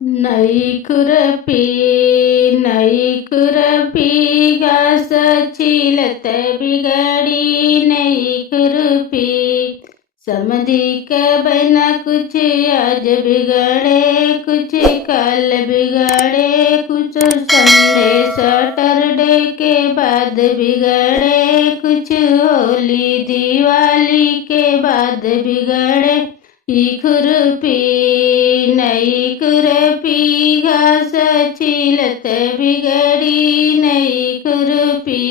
नई खुरपी नई खुरपी घास छिलत बिगड़ी नई खुरपी। समधी के बना कुछ आज बिगड़े कुछ कल बिगड़े कुछ संडे सैटरडे के बाद बिगड़े कुछ होली दिवाली के बाद बिगड़े। ई खुरपी नई खुरपी घास छिलत बिगड़ी नई खुरपी।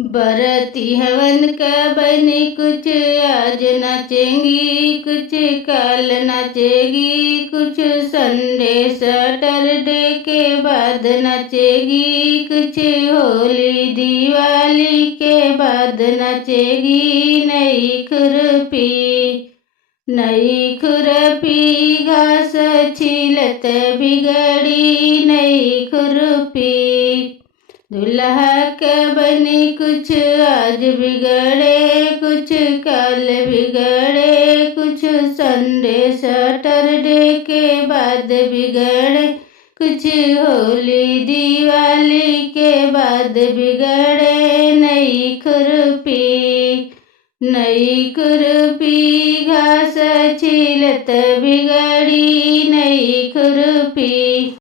बरती हवन का बनी कुछ आज नाचेंगी कुछ कल नाचेगी कुछ संडे सैटरडे के बाद नाचेगी कुछ होली दिवाली के बाद नाचेगी। नई खुरपी नई खुरपी घास छिलत बिगड़ी नई खुरपी। दूल्हा के बनी कुछ आज बिगड़े कुछ कल बिगड़े कुछ संडे सैटरडे के बाद बिगड़े कुछ होली दिवाली के बाद बिगड़े। नई खुरपी नई खुरपी घास छिलत बिगड़ी नई खुरपी।